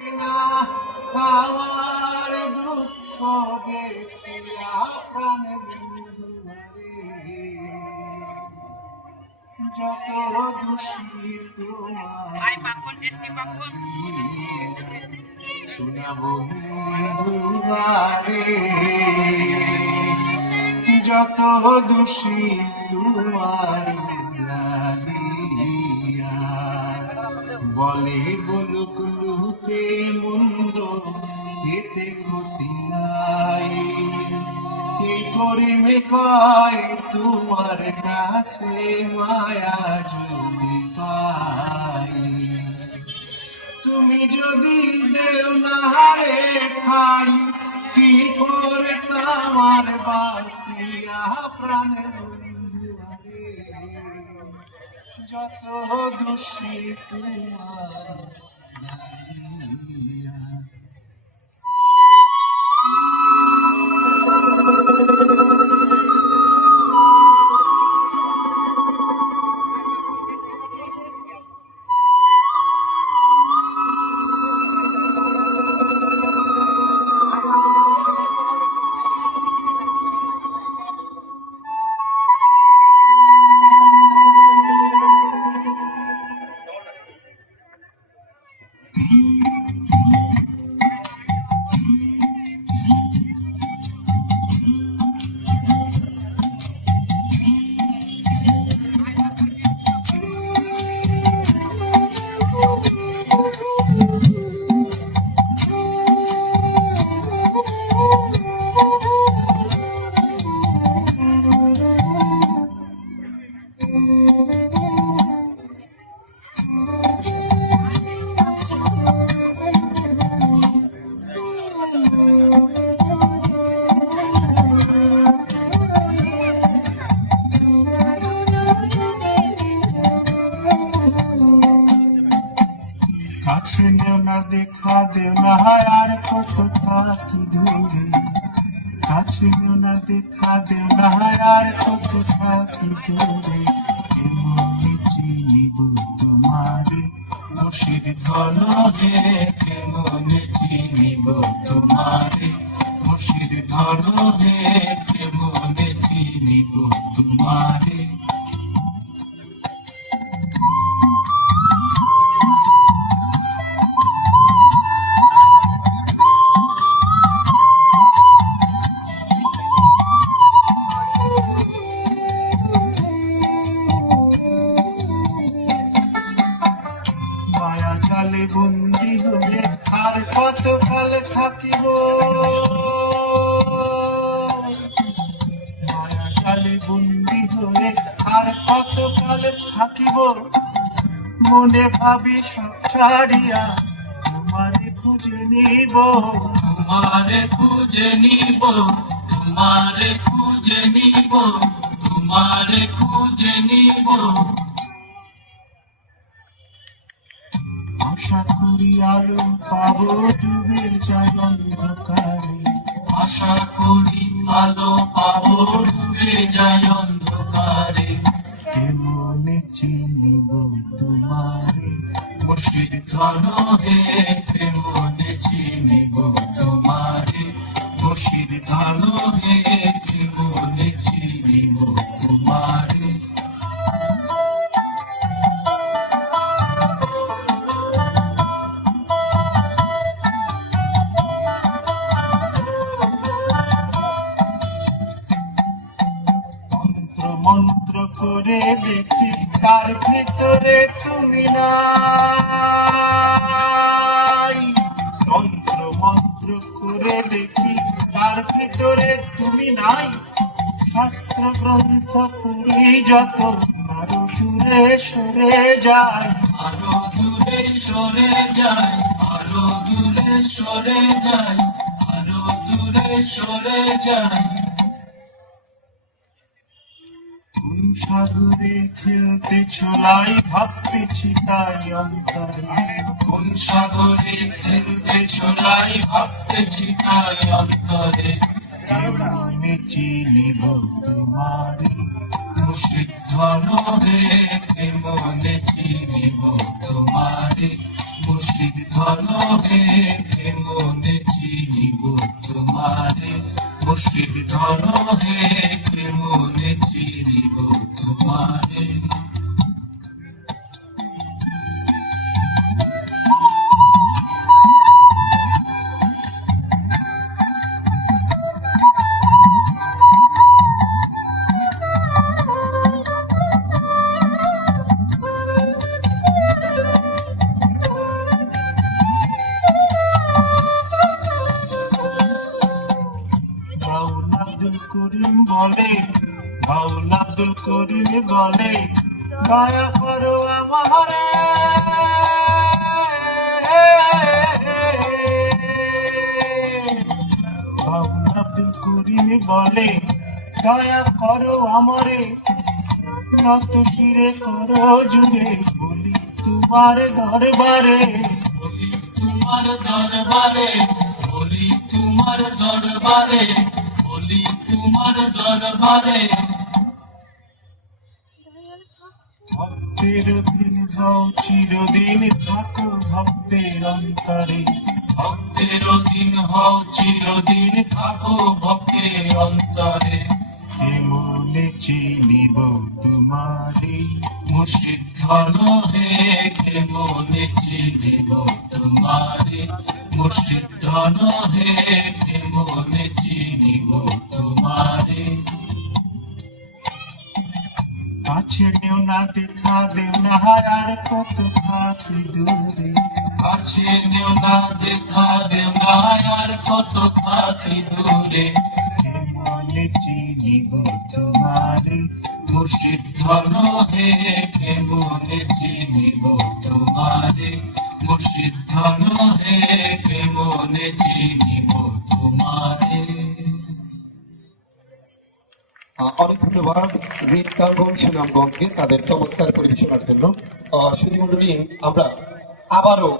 না আমার দুঃখ দেখিয়া প্রাণ বন্ধুরে যত দোষী তোমার শোনা বন্ধুরে যত দোষী তোমার বলে বলুক লুকে মন্দ এতে ক্ষতি নাই এই করিমে কয় তোমার কাছে মায়া যদি পাই তুমি যদি দেও না রে ঠাই কি করে আমার বাসিয়া প্রাণে বন্ধু আছে যত দোষী তোমার কাছে নেও না দেখা দেও না আর কত থাকি দূরে কাছে নেও না দেখা দেও না আর কত থাকি দূরে এমনি চিনিব তোমারে মুর্শিদ ধনরে কেমনে চিনিব তোমারে মুর্শিদ ধনরে কেমনে চিনিব তোমারে জালে বন্দি হয়ে আর কত কাল থাকিব মায়া জালে বন্দি হয়ে আর কত কাল থাকিব মনে ভাবি সব ছাড়িয়া তোমারে খুঁজে নিব তোমারে খুঁজে নিব তোমারে খুঁজে নিব তোমারে খুঁজে নিব আশা করি আলো পাবো ডুবে যায় অন্ধকারে আশা করি আলো পাবো ডুবে যায় অন্ধকারে কেমনে চিনিব তোমারে মুর্শিদ ধনরে কেমনে চিনিব তোমারে মুর্শিদ ধনরে কেমনে চিনিব তোমারে মন্ত্র করে দেখি তার ভিতরে তুমি নাই তন্ত্র মন্ত্র করে দেখি তার ভিতরে তুমি নাই শাস্ত্র গ্রন্থ করি যত আরো দূরে সরে যায় আরো দূরে সরে যায় আরো দূরে সরে যায় আরো দূরে সরে যায় কোন সাগরে খেলতে চলাই ভাবতেছি তাই অন্তরে কোন সাগরে খেলতে চলাই ভাবতেছি তাই অন্তরে কেমনে চিনিব তোমারে মুর্শিদ ধনরে কেমনে চিনিব তোমারে মুর্শিদ ধন হে মনে চিনিব তোমারে, মুর্শিদ ধন হে মনে চিনিব তোমারে। বাউল আব্দুল করিম বলে, বাউল আব্দুল করিম বলে, দয়া করো আমারে, বাউল আব্দুল করিম বলে, দয়া করো আমারে, নত শিরে করো জুড়ে, বলি তোমার দরবারে, বলি তোমার দরবারে, বলি তোমার দরবারে, বলি তোমার দরবারে। ভক্তের দিন হও চিরদিন থাকো ভক্তের অন্তরে, ভক্তের দিন হও চিরদিন থাকো ভক্তের অন্তরে। মনে চিনিব তোমারে, মুর্শিদ ধন হে মনে চিনিব তোমারে, মুর্শিদ ধন হে মনে চিনিব তোমারে। কাছে নেও না দেখা দেও না আর কত থাকি দূরে, কাছে নেও না দেখা দেও না আর কত থাকি দূরে। মনে চিনিব তোমারে, মুর্শিদ ধন হে মনে চিনিব তোমারে, মুর্শিদ ধন হে মনে চিনিব তোমারে। অনেক ধন্যবাদ রিক্তাঙ্গন সুনামগঞ্জকে তাদের চমৎকার পরিবেশনার জন্য। সুধী মণ্ডলী, আমরা আবারও